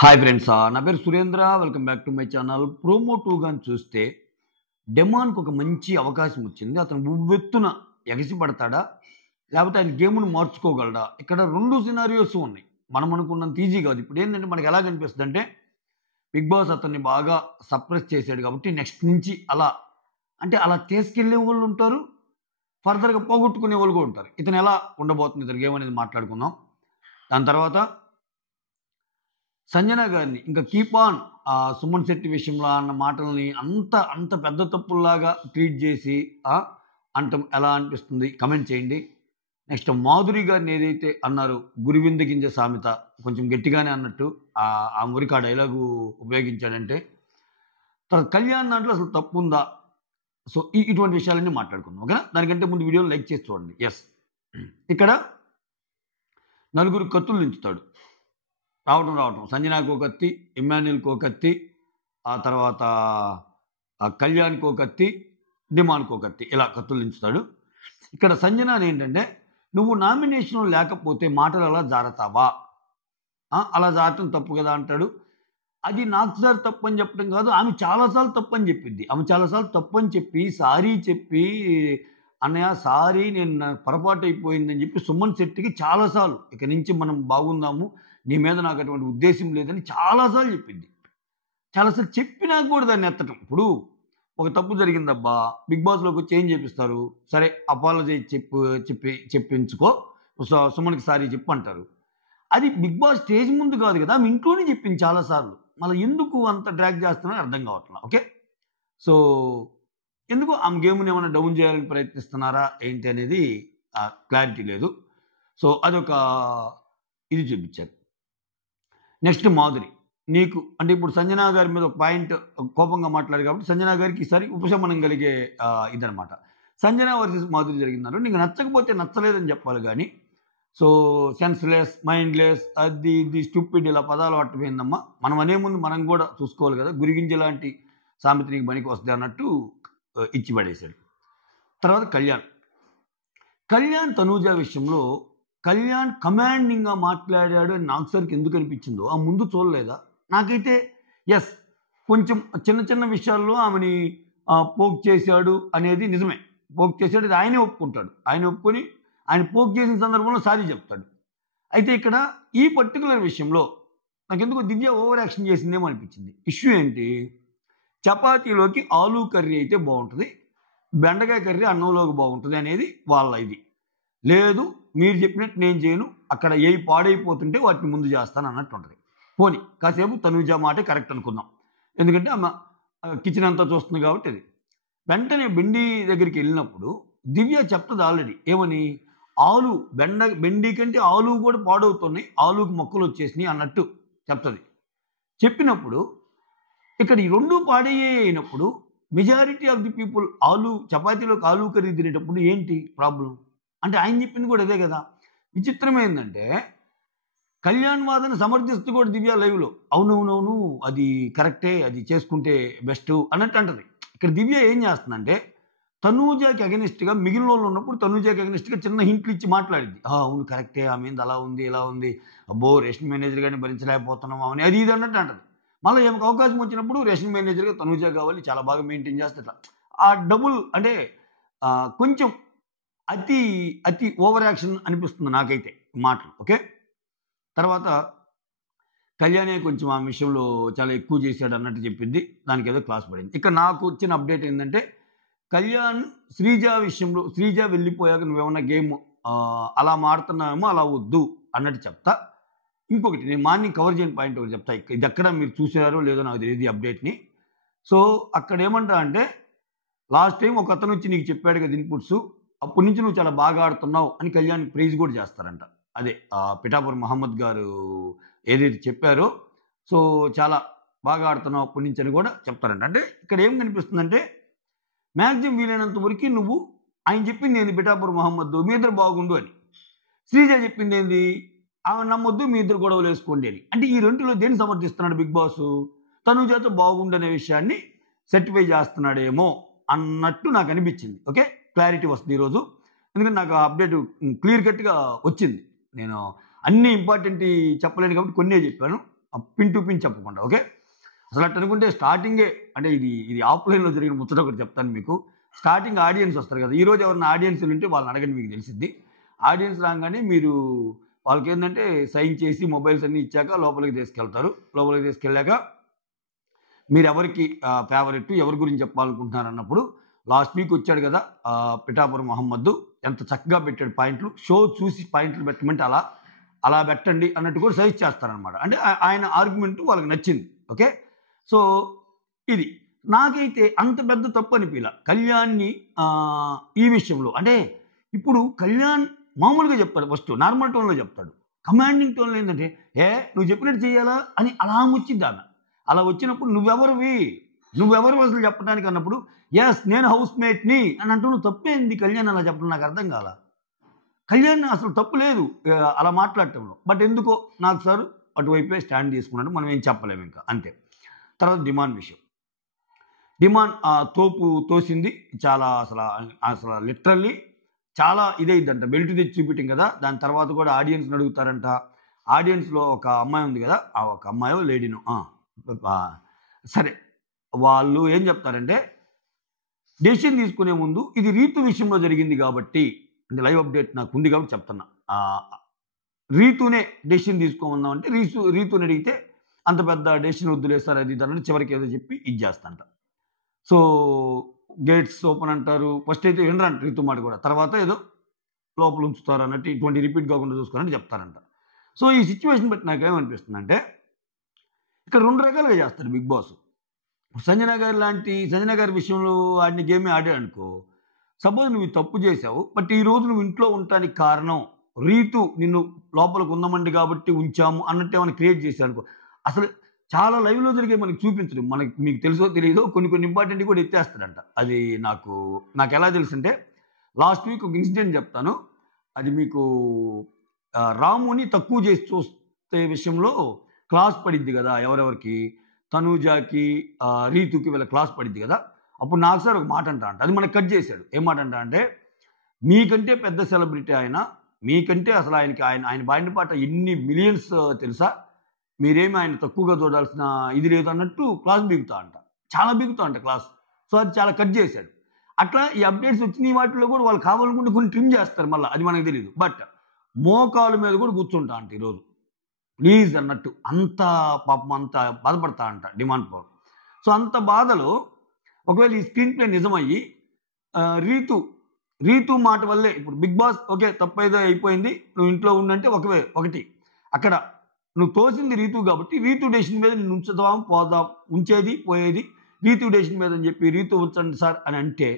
Hi friends, నా పేరు Surendra. Welcome back to my channel. Promo 2 గాని చూస్తే డెమాన్‌కి ఒక మంచి అవకాశం వచ్చింది. అతను ఉవ్వెత్తున ఎగసిపడతాడా? లేకపోతే ఆయన గేమ్‌ని మార్చుకోగలడా? ఇక్కడ 2 సినారియోస్ ఉన్నాయి. మనం అనుకున్నంత ఈజీ కాదు. ఇప్పుడేంటంటే మనకు ఎలా కనిపిస్తదంటే, బిగ్ బాస్ అతన్ని బాగా సప్రెస్ చేసాడు కాబట్టి నెక్స్ట్ నుంచి అలా తీసుకెళ్ళేవాళ్ళుంటారు. ఫర్దర్‌గా పోగొట్టుకునేవాళ్ళు కూడా ఉంటారు. ఇతను ఎలా ఉండబోతుంది ఇతని గేమ్ అనేది మాట్లాడుకుందాం. దాని తర్వాత సంజన గారిని ఇంకా కీప్ ఆన్ సుమన్ శెట్టి విషయంలో అన్న మాటల్ని అంత పెద్ద తప్పుల్లాగా ట్రీట్ చేసి అంటం ఎలా అనిపిస్తుంది కమెంట్ చేయండి. నెక్స్ట్ మాధురి గారిని ఏదైతే అన్నారో గురివింద గింజ సామెత కొంచెం గట్టిగానే అన్నట్టు ఆ మురికి ఆ డైలాగు ఉపయోగించాడంటే, తర్వాత కళ్యాణ్ దాంట్లో అసలు తప్పు ఉందా? సో ఇటువంటి విషయాలన్నీ మాట్లాడుకుందాం. ఓకేనా? దానికంటే ముందు వీడియోని లైక్ చేసి చూడండి. ఎస్, ఇక్కడ నలుగురు కత్తులు దించుతాడు. రావటం సంజనాకు ఒక కత్తి, ఇమ్మాన్యుల్కి ఒక కత్తి, ఆ తర్వాత కళ్యాణ్కి ఒక కత్తి, డిమాన్కి ఒక కత్తి, ఇలా కత్తులు దించుతాడు. ఇక్కడ సంజనాని ఏంటంటే, నువ్వు నామినేషన్లో లేకపోతే మాటలు అలా జారతావా? అలా జారటం తప్పు కదా అంటాడు. అది నాకు సార్ తప్పు అని చెప్పడం కాదు, ఆమె చాలాసార్లు తప్పు అని చెప్పిద్ది. ఆమె చాలాసార్లు తప్పు అని చెప్పి సారీ చెప్పి, అన్నయ్య సారీ నేను పొరపాటు అయిపోయిందని చెప్పి సుమన్ శెట్టికి చాలాసార్లు ఇక నుంచి మనం బాగుందాము, నీ మీద నాకు అటువంటి ఉద్దేశం లేదని చాలాసార్లు చెప్పింది. చాలాసార్లు చెప్పినా కూడా దాన్ని ఎత్తటం. ఇప్పుడు ఒక తప్పు జరిగిందబ్బా, బిగ్ బాస్లోకి వచ్చి ఏం చేపిస్తారు? సరే అపాలజీ చెప్పించుకో, సుమన్కి సారీ చెప్పు అంటారు. అది బిగ్ బాస్ స్టేజ్ ముందు కాదు కదా, ఆమె ఇంట్లోనే చెప్పింది చాలాసార్లు. మళ్ళీ ఎందుకు అంత డ్రాగ్ చేస్తున్నారో అర్థం కావట్లేదు. ఓకే, సో ఎందుకు ఆమె గేమ్ని ఏమైనా డౌన్ చేయాలని ప్రయత్నిస్తున్నారా ఏంటి అనేది క్లారిటీ లేదు. సో అదొక ఇది చూపించారు. నెక్స్ట్ మాధురి, నీకు అంటే ఇప్పుడు సంజనా గారి మీద ఒక పాయింట్ కోపంగా మాట్లాడారు కాబట్టి సంజనా గారికి ఈసారి ఉపశమనం కలిగే ఇదనమాట. సంజనా వర్సెస్ మాధురి జరిగిందన్నారు. నీకు నచ్చకపోతే నచ్చలేదని చెప్పాలి కానీ, సో సెన్స్లెస్, మైండ్లెస్, అది ఇది స్టూపిడ్ ఇలా పదాలు పట్టపోయిందమ్మా. మనం అనే ముందు మనం కూడా చూసుకోవాలి కదా. గురిగింజ లాంటి సామెత నీకు పనికి వస్తుంది అన్నట్టు ఇచ్చి పడేశాడు. తర్వాత కళ్యాణ్ తనూజ విషయంలో కళ్యాణ్ కమాండింగ్గా మాట్లాడాడు అని నాకు సరికి ఎందుకు అనిపించిందో ఆ ముందు చూడలేదా? నాకైతే ఎస్, కొంచెం చిన్న విషయాల్లో ఆమెని పోక్ చేశాడు అనేది నిజమే. పోక్ చేశాడు, అది ఆయనే ఒప్పుకుంటాడు. ఆయన ఒప్పుకొని ఆయన పోక్ చేసిన సందర్భంలో సారీ చెప్తాడు. అయితే ఇక్కడ ఈ పర్టికులర్ విషయంలో నాకెందుకు దివ్య ఓవర్ యాక్షన్ చేసిందేమో అనిపించింది. ఇష్యూ ఏంటి? చపాతీలోకి ఆలూ కర్రీ అయితే బాగుంటుంది, బెండకాయ కర్రీ అన్నంలోకి బాగుంటుంది అనేది వాళ్ళ ఇది. లేదు మీరు చెప్పినట్టు నేను చేయను, అక్కడ ఏ పాడైపోతుంటే వాటిని ముందు చేస్తాను అన్నట్టు ఉంటుంది. పోనీ కాసేపు తనూజ మాటే కరెక్ట్ అనుకుందాం, ఎందుకంటే ఆమె కిచెన్ అంతా చూస్తుంది కాబట్టి. అది వెంటనే బెండి దగ్గరికి వెళ్ళినప్పుడు దివ్య చెప్తుంది ఆల్రెడీ ఏమని, బెండి కంటే ఆలు కూడా పాడవుతున్నాయి, ఆలుకి మొక్కలు వచ్చేసినాయి అన్నట్టు చెప్తుంది. చెప్పినప్పుడు ఇక్కడ ఈ రెండు పాడయ్యే అయినప్పుడు మెజారిటీ ఆఫ్ ది పీపుల్ చపాతీలోకి ఆలు కర్రీ తినేటప్పుడు ఏంటి ప్రాబ్లం అంటే ఆయన చెప్పింది కూడా అదే కదా. విచిత్రం ఏంటంటే కళ్యాణ్ వాదన సమర్థిస్తూ కూడా దివ్య లైవ్లో అవునవునవును అది కరెక్టే, అది చేసుకుంటే బెస్ట్ అన్నట్టు అంటది. ఇక్కడ దివ్య ఏం చేస్తుందంటే తనూజాకి అగెనిస్ట్గా మిగిలిన వాళ్ళు ఉన్నప్పుడు తనూజాకి అగెనిస్ట్గా చిన్న హింట్లు ఇచ్చి మాట్లాడింది. అవును కరెక్టే, ఆమె అలా ఉంది ఇలా ఉంది, అబ్బో రేషన్ మేనేజర్ గారిని భరించలేకపోతున్నాం అని అది ఇది అన్నట్టు అంటది. మళ్ళీ ఏమైనా అవకాశం వచ్చినప్పుడు రేషన్ మేనేజర్గా తనూజ కావాలి, చాలా బాగా మెయింటైన్ చేస్తే ఇట్లా ఆ డబుల్ అంటే కొంచెం అతి ఓవర్ యాక్షన్ అనిపిస్తుంది నాకైతే మాటలు. ఓకే, తర్వాత కళ్యాణే కొంచెం ఆ విషయంలో చాలా ఎక్కువ చేశాడు అన్నట్టు చెప్పింది, దానికి ఏదో క్లాస్ పడింది. ఇక్కడ నాకు వచ్చిన అప్డేట్ ఏంటంటే కళ్యాణ్ శ్రీజ విషయంలో, శ్రీజ వెళ్ళిపోయాక నువ్వేమన్నా గేమ్ అలా మాడుతున్నావేమో అలా వద్దు అన్నట్టు చెప్తా. ఇంకొకటి నేను మార్నింగ్ కవర్ చేయని పాయింట్ ఒకటి చెప్తా, ఇది ఎక్కడ మీరు చూసారో లేదో నాకు తెలియదు అప్డేట్ని. సో అక్కడ ఏమంటా అంటే లాస్ట్ టైం ఒక అతను వచ్చి నీకు చెప్పాడు కదా ఇన్పుట్స్, అప్పటి నుంచి నువ్వు చాలా బాగా ఆడుతున్నావు అని కళ్యాణ్ ప్రైజ్ కూడా చేస్తారంట. అదే పిఠాపురం మహమ్మద్ గారు ఏదైతే చెప్పారో, సో చాలా బాగా ఆడుతున్నావు అప్పటి నుంచి అని కూడా చెప్తారంట. అంటే ఇక్కడ ఏం కనిపిస్తుందంటే మ్యాక్సిమం వీలైనంత వరకు నువ్వు ఆయన చెప్పింది ఏంది, పిఠాపురం మహమ్మద్ మీ ఇద్దరు బాగుండు అని. శ్రీజ చెప్పింది ఏంది, ఆమె నమ్మొద్దు మీ ఇద్దరు గొడవలు వేసుకోండి అని. అంటే ఈ రెండులో దేన్ని సమర్థిస్తున్నాడు బిగ్ బాస్? తనూజతో బాగుండు అనే విషయాన్ని సర్టిఫై చేస్తున్నాడేమో అన్నట్టు నాకు అనిపించింది. ఓకే, క్లారిటీ వస్తుంది ఈరోజు, ఎందుకంటే నాకు అప్డేట్ క్లియర్ కట్గా వచ్చింది. నేను అన్ని ఇంపార్టెంట్ చెప్పలేను కాబట్టి కొన్నే చెప్పాను. పిన్ టు పిన్ చెప్పకుండా. ఓకే, అసలు అట్ట అనుకుంటే స్టార్టింగే అంటే ఇది ఆఫ్లైన్లో జరిగిన ముచ్చట ఒకటి చెప్తాను మీకు. స్టార్టింగ్ ఆడియన్స్ వస్తారు కదా, ఈరోజు ఎవరైనా ఆడియన్స్ ఉంటే వాళ్ళని అడగండి, మీకు తెలిసిద్ది. ఆడియన్స్ రాగానే మీరు వాళ్ళకి ఏంటంటే సైన్ చేసి మొబైల్స్ అన్నీ ఇచ్చాక లోపలికి తీసుకెళ్తారు. లోపలికి తీసుకెళ్ళాక మీరు ఎవరికి ఫేవరెట్, ఎవరి గురించి చెప్పాలనుకుంటున్నారు అన్నప్పుడు లాస్ట్ వీక్ వచ్చాడు కదా పిఠాపురం మహమ్మద్, ఎంత చక్కగా పెట్టాడు పాయింట్లు. షో చూసి పాయింట్లు పెట్టమంటే అలా పెట్టండి అన్నట్టు కూడా సజెస్ట్ చేస్తారనమాట. అంటే ఆయన ఆర్గ్యుమెంట్ వాళ్ళకి నచ్చింది. ఓకే, సో ఇది నాకైతే అంత పెద్ద తప్పు అనిపించలే కళ్యాణ్ని ఈ విషయంలో. అంటే ఇప్పుడు కళ్యాణ్ మామూలుగా చెప్తాడు, ఫస్ట్ నార్మల్ టోన్లో చెప్తాడు. కమాండింగ్ టోన్లో ఏంటంటే నువ్వు చెప్పినట్టు చేయాలా అని అలా వచ్చింది ఆమె. అలా వచ్చినప్పుడు నువ్వెవరు అసలు చెప్పడానికి అన్నప్పుడు ఎస్ నేను హౌస్ మేట్ని అని అంటూ నువ్వు తప్పేంది కళ్యాణ్ అలా చెప్పడం నాకు అర్థం కాల. కళ్యాణ్ అసలు తప్పు లేదు అలా మాట్లాడటంలో. బట్ ఎందుకో నాకు సార్ అటువైపే స్టాండ్ తీసుకున్నాడు, మనం ఏం చెప్పలేము ఇంకా, అంతే. తర్వాత డిమాండ్ విషయం. డిమాండ్ తోపు తోసింది చాలా, అసలు లిటరల్లీ చాలా ఇదైద్దంట. బెల్ట్ తెచ్చి చూపించాం కదా, దాని తర్వాత కూడా ఆడియన్స్ని అడుగుతారంట. ఆడియన్స్లో ఒక అమ్మాయి ఉంది కదా, ఆ ఒక అమ్మాయో లేడీనో సరే, వాళ్ళు ఏం చెప్తారంటే డెసిషన్ తీసుకునే ముందు ఇది రీతు విషయంలో జరిగింది కాబట్టి, అంటే లైవ్ అప్డేట్ నాకు ఉంది కాబట్టి చెప్తున్నా, రీతునే డెసిషన్ తీసుకోమన్నాం అంటే రీతుని అడిగితే అంత పెద్ద డెసిషన్ వద్దులేస్తారు అది దాన్ని చివరికి ఏదో చెప్పి ఇది చేస్తాంట. సో గేట్స్ ఓపెన్ అంటారు, ఫస్ట్ అయితే వినరంట రీతు మాట కూడా, తర్వాత ఏదో లోపల ఉంచుతారు అన్నట్టు, ఇటువంటి రిపీట్ కాకుండా చూసుకోవాలంటే చెప్తారంట. సో ఈ సిచ్యువేషన్ బట్టి నాకేమనిపిస్తుంది అంటే ఇక్కడ రెండు రకాలుగా చేస్తారు బిగ్ బాస్. సంజన గారి విషయంలో ఆడిన గేమే ఆడాడు అనుకో, సపోజ్ నువ్వు తప్పు చేసావు, బట్ ఈరోజు నువ్వు ఇంట్లో ఉండటానికి కారణం రీతు నిన్ను లోపలికి ఉందమండి కాబట్టి ఉంచాము అన్నట్టు ఏమైనా క్రియేట్ చేశావు అనుకో, అసలు చాలా లైవ్లో జరిగే మనకి చూపించడు. మీకు తెలుసో తెలియదో కొన్ని ఇంపార్టెంట్ కూడా ఎత్తేస్తాడంట. అది నాకు ఎలా తెలుసు అంటే, లాస్ట్ వీక్ ఒక ఇన్సిడెంట్ చెప్తాను. అది మీకు రాముని తక్కువ చేసి చూస్తే విషయంలో క్లాస్ పడిద్ది కదా, ఎవరెవరికి తనూజాకి రీతుకి వీళ్ళ క్లాస్ పడిద్ది కదా, అప్పుడు నాకు సార్ ఒక మాట అంట, అది మనకు కట్ చేశాడు. ఏం మాట అంటే మీకంటే పెద్ద సెలబ్రిటీ ఆయన, మీకంటే అసలు ఆయన బాడిన పాట ఎన్ని మిలియన్స్ తెలుసా, మీరేమి ఆయన తక్కువగా చూడాల్సిన ఇది లేదు అన్నట్టు క్లాస్ చాలా బిగుతా అంట క్లాస్. సో అది చాలా కట్ చేశాడు. అట్లా ఈ అప్డేట్స్ వచ్చిన వాటిలో కూడా వాళ్ళు కావాలనుకుంటే కొన్ని ట్రిమ్ చేస్తారు మళ్ళీ, అది మనకు తెలియదు. బట్ మోకాలు మీద కూడా కూర్చుంటా అంట ఈరోజు ప్లీజ్ అన్నట్టు, అంత పాపం అంత బాధపడతా అంట డిమాండ్ పవర్. సో అంత బాధలో ఒకవేళ ఈ స్క్రీన్ ప్లే నిజమయ్యి రీతు మాట వల్లే ఇప్పుడు బిగ్ బాస్ ఓకే తప్పేదో అయిపోయింది, నువ్వు ఇంట్లో ఉండంటే ఒకటి అక్కడ నువ్వు తోసింది రీతు కాబట్టి రీతు డెసిషన్ మీద నేను పోదాం ఉంచేది పోయేది రీతు డెసిషన్ మీద అని చెప్పి రీతు ఉంచండి సార్ అని అంటే,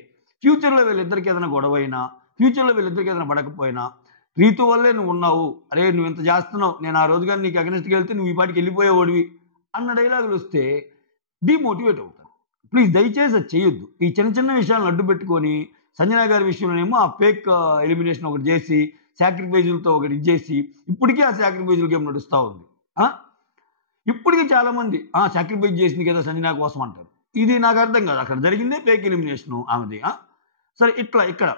ఫ్యూచర్లో వీళ్ళిద్దరికి ఏదైనా గొడవ అయినా, ఫ్యూచర్లో వీళ్ళిద్దరికి ఏదైనా పడకపోయినా రీతు వల్లే నువ్వు ఉన్నావు, అరే నువ్వు ఇంత చేస్తున్నావు, నేను ఆ రోజుగా నీకు అగెనిస్ట్కి వెళ్తే నువ్వు ఈ పాటికి వెళ్ళిపోయేవాడివి అన్న డైలాగులు వస్తే డిమోటివేట్ అవుతారు. ప్లీజ్ దయచేసి అది చేయొద్దు. ఈ చిన్న విషయాలను అడ్డు పెట్టుకొని సంజన గారి విషయంలోనేమో ఆ ఫేక్ ఎలిమినేషన్ ఒకటి చేసి సాక్రిఫైజులతో ఒకటి ఇచ్చేసి ఇప్పటికీ ఆ సాక్రిఫైజుల గేమ్ నడుస్తూ ఉంది. ఇప్పటికీ చాలామంది సాక్రిఫైజ్ చేసింది కదా సంజన కోసం అంటారు. ఇది నాకు అర్థం కాదు. అక్కడ జరిగిందే ఫేక్ ఎలిమినేషను ఆమెది. సరే ఇక్కడ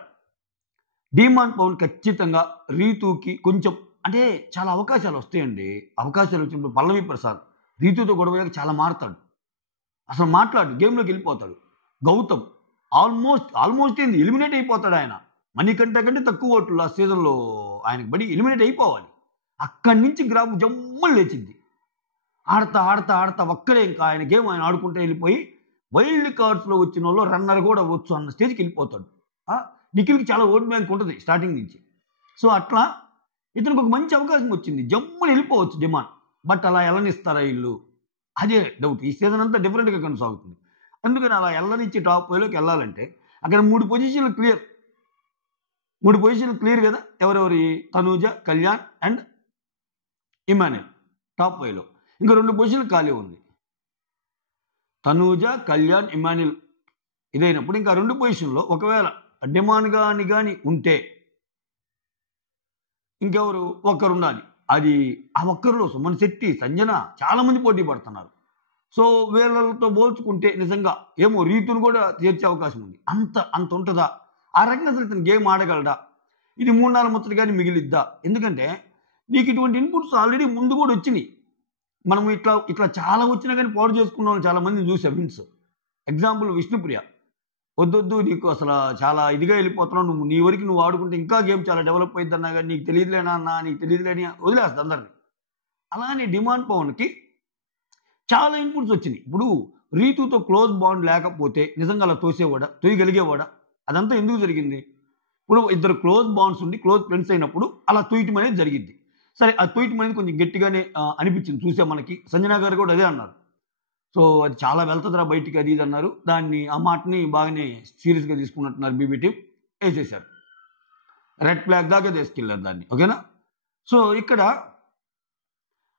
డిమాండ్ పవన్ ఖచ్చితంగా రీతుకి కొంచెం అంటే చాలా అవకాశాలు వస్తాయండి. అవకాశాలు వచ్చినప్పుడు పల్లవి ప్రసాద్ రీతుతో గొడవయ్యాక చాలా మారుతాడు, అసలు మాట్లాడు, గేమ్లోకి వెళ్ళిపోతాడు. గౌతమ్ ఆల్మోస్ట్ ఏంది ఎలిమినేట్ అయిపోతాడు. ఆయన మణికంటే తక్కువ ఓట్లు లాస్ట్ సీజన్లో ఆయనకు బడి ఎలిమినేట్ అయిపోవాలి. అక్కడి నుంచి గ్రాఫ్ జమ్మని లేచింది. ఆడతా ఒక్కడే ఇంకా ఆయన గేమ్ ఆయన ఆడుకుంటే వెళ్ళిపోయి వైల్డ్ కార్డ్స్లో వచ్చిన వాళ్ళు రన్నర్ కూడా అవ్వచ్చు అన్న స్టేజ్కి వెళ్ళిపోతాడు. నిఖిల్కి చాలా ఓట్ బ్యాంక్ ఉంటుంది స్టార్టింగ్ నుంచి. సో అట్లా ఇతనికి ఒక మంచి అవకాశం వచ్చింది, జమ్ముని వెళ్ళిపోవచ్చు డిమాండ్. బట్ అలా ఎల్లనిస్తారా వీళ్ళు, అదే డౌట్. ఈ సీజన్ అంతా డిఫరెంట్గా కొనసాగుతుంది. అందుకని అలా ఎల్లనిచ్చి టాప్ 5లోకి వెళ్ళాలంటే అక్కడ 3 పొజిషన్లు క్లియర్ కదా, ఎవరెవరి Tanuja, Kalyan and Emmanuel top 5లో. ఇంకా 2 పొజిషన్లు ఖాళీ ఉంది, తనూజ, కళ్యాణ్, ఇమాన్యుల్. ఇదైనప్పుడు ఇంకా 2 పొజిషన్లో ఒకవేళ డిమాండ్ కానీ ఉంటే ఇంకెవరు ఒక్కరు ఉండాలి. అది ఆ ఒక్కరిలో సుమన్ శెట్టి, సంజన చాలామంది పోటీ పడుతున్నారు. సో వీళ్ళతో పోల్చుకుంటే నిజంగా ఏమో రీతును కూడా తీర్చే అవకాశం ఉంది. అంత ఉంటుందా? ఆ రకంగా అసలు ఇతను గేమ్ ఆడగలడా? ఇది 3-4 ముచ్చట కానీ మిగిలిద్దా? ఎందుకంటే నీకు ఇటువంటి ఇన్పుట్స్ ఆల్రెడీ ముందు కూడా వచ్చినాయి. మనం ఇట్లా ఇట్లా చాలా వచ్చినా కానీ పాడు చేసుకున్న వాళ్ళు చాలా మందిని చూసాం విన్స్. ఎగ్జాంపుల్ విష్ణుప్రియ. వద్దొద్దు నీకు అసలు చాలా ఇదిగా వెళ్ళిపోతున్నావు, నువ్వు నీ వరకు నువ్వు ఆడుకుంటే ఇంకా గేమ్ చాలా డెవలప్ అయిద్దన్నా కానీ నీకు తెలియదులేనా అన్న, నీకు తెలియదులేని వదిలేస్తుంది అందరిని. అలానే డిమాండ్ పవన్కి చాలా ఇన్పుట్స్ వచ్చినాయి. ఇప్పుడు రీతుతో క్లోజ్ బాండ్ లేకపోతే నిజంగా అలా తోయగలిగేవాడా? అదంతా ఎందుకు జరిగింది? ఇప్పుడు ఇద్దరు క్లోజ్ బాండ్స్ ఉండి క్లోజ్ ఫ్రెండ్స్ అయినప్పుడు అలా తొయ్యటం అనేది జరిగింది. సరే ఆ తొయ్యటం అనేది కొంచెం గట్టిగానే అనిపించింది చూసే మనకి. సంజన గారు కూడా అదే అన్నారు. సో అది చాలా వెళ్తుందిరా బయటికి అది ఇది అన్నారు. ఆ మాటని బాగానే సీరియస్గా తీసుకున్నట్టున్నారు బీబీ టీం, వేసేసారు. రెడ్ ఫ్లాగ్ దాకా తీసుకెళ్ళారు దాన్ని. ఓకేనా? సో ఇక్కడ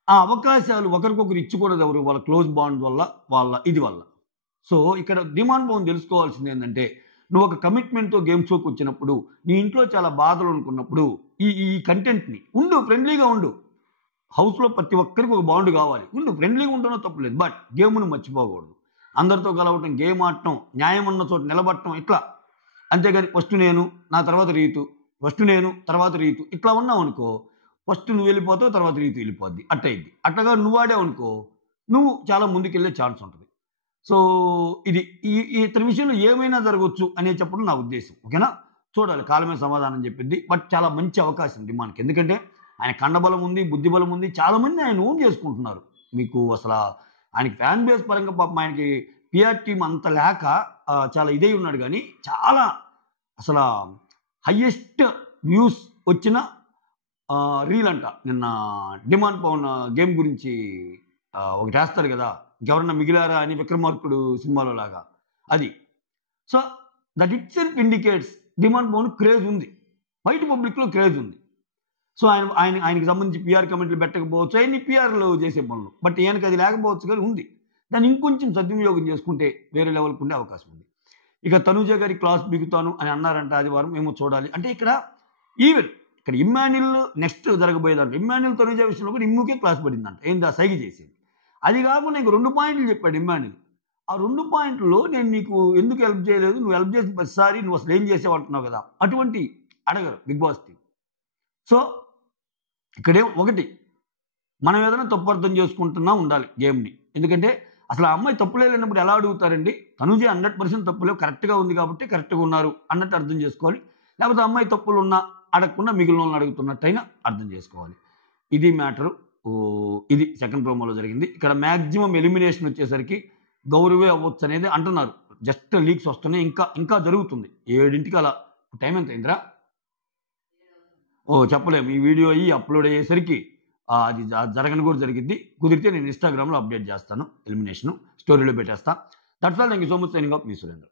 ఆ అవకాశాలు ఒకరికొకరు ఇచ్చుకోవడం ఎవరు? వాళ్ళ క్లోజ్ బాండ్ వల్ల, వాళ్ళ ఇది వల్ల. సో ఇక్కడ డిమాండ్ పవన్ తెలుసుకోవాల్సింది ఏంటంటే, నువ్వు ఒక కమిట్మెంట్తో గేమ్ షోకి వచ్చినప్పుడు, నీ ఇంట్లో చాలా బాధలు అనుకున్నప్పుడు ఈ ఈ కంటెంట్ని ఫ్రెండ్లీగా ఉండు. హౌస్లో ప్రతి ఒక్కరికి ఒక బాండ్ కావాలి, ఫ్రెండ్లీగా ఉండడం తప్పులేదు. బట్ గేమ్ను మర్చిపోకూడదు. అందరితో కలవటం, గేమ్ ఆడటం, న్యాయం ఉన్న చోట నిలబడటం, ఇట్లా. అంతేగాని ఫస్ట్ నేను, నా తర్వాత రీతు, ఫస్ట్ నేను తర్వాత రీతు, ఇట్లా ఉన్నావు అనుకో, ఫస్ట్ నువ్వు వెళ్ళిపోతావు, తర్వాత రీతు వెళ్ళిపోద్ది, అట్టయిద్ది. అట్టగా నువ్వు ఆడావు అనుకో, నువ్వు చాలా ముందుకెళ్ళే ఛాన్స్ ఉంటుంది. సో ఇది ఇతని విషయంలో ఏమైనా జరగవచ్చు అనే చెప్పడం నా ఉద్దేశం. ఓకేనా? చూడాలి, కాలమే సమాధానం చెప్పింది. బట్ చాలా మంచి అవకాశం డిమాండ్కి. ఎందుకంటే ఆయన కండబలం ఉంది, బుద్ధిబలం ఉంది, చాలామంది ఆయన ఓన్ చేసుకుంటున్నారు. మీకు అసలు ఆయనకి ఫ్యాన్ బేస్ పరంగా పాపం ఆయనకి పిఆర్ టీం అంత లేక చాలా ఇదై ఉన్నాడు. కానీ చాలా అసలు హయ్యెస్ట్ వ్యూస్ వచ్చిన రీల్ అంట నిన్న డిమాండ్ పవన్ గేమ్ గురించి ఒకటి వేస్తాడు కదా, ఎవరన్నా మిగిలారా అని, విక్రమార్కుడు సినిమాలో లాగా అది. So that itself indicates demand Pawan craze ఉంది, బయట పబ్లిక్లో క్రేజ్ ఉంది. సో ఆయనకి సంబంధించి పిఆర్ కమెంట్లు పెట్టకపోవచ్చు, ఆయన్ని పిఆర్లో చేసే పనులు. బట్ ఈయనకి అది లేకపోవచ్చు, కానీ ఉంది. దాన్ని ఇంకొంచెం సద్వినియోగం చేసుకుంటే వేరే లెవెల్కి ఉండే అవకాశం ఉంది. ఇక తనూజ గారి క్లాస్ బిగుతాను అని అన్నారంట ఆదివారం, ఏమో చూడాలి. అంటే ఇక్కడ ఇక్కడ ఇమ్మాన్యుల్ నెక్స్ట్ జరగబోయేదంట. ఇమ్మాన్యుల్ తనూజ విషయంలో కూడా ఇమ్ముకే క్లాస్ పడిందంట. ఏంది ఆ సైగ చేసేది. అది కాకుండా ఇంక 2 పాయింట్లు చెప్పాడు ఇమ్మాన్యుల్. ఆ 2 పాయింట్లో నేను నీకు ఎందుకు హెల్ప్ చేయలేదు, నువ్వు హెల్ప్ చేసిన ప్రతిసారి నువ్వు అసలు ఏం చేసావు అంటున్నావు కదా, అటువంటి అడగరు బిగ్ బాస్ టీం. సో ఇక్కడేం ఒకటి, మనం ఏదైనా తప్పు అర్థం చేసుకుంటున్నా ఉండాలి గేమ్ని. ఎందుకంటే అసలు ఆ అమ్మాయి తప్పులే లేనప్పుడు ఎలా అడుగుతారండి? తనూజే 100% తప్పులేవు, కరెక్ట్గా ఉంది కాబట్టి కరెక్ట్గా ఉన్నారు అన్నట్టు అర్థం చేసుకోవాలి. లేకపోతే అమ్మాయి తప్పులు ఉన్నా అడగకుండా మిగిలిన వాళ్ళని అడుగుతున్నట్టయినా అర్థం చేసుకోవాలి. ఇది మ్యాటరు. ఇది సెకండ్ ప్రోమోలో జరిగింది. ఇక్కడ మ్యాక్సిమం ఎలిమినేషన్ వచ్చేసరికి గౌరవే అవ్వచ్చు అనేది అంటున్నారు. జస్ట్ లీక్స్ వస్తున్నాయి, ఇంకా జరుగుతుంది. 7ంటికి అలా. టైం ఎంత అయిందిరా? చెప్పలేము. ఈ వీడియో అప్లోడ్ అయ్యేసరికి అది జరగని కూడా జరిగింది. కుదిరితే నేను ఇన్స్టాగ్రామ్లో అప్డేట్ చేస్తాను, ఎలిమినేషన్ స్టోరీలో పెట్టేస్తా. That's all. Thank you so much. Signing off me Surendra.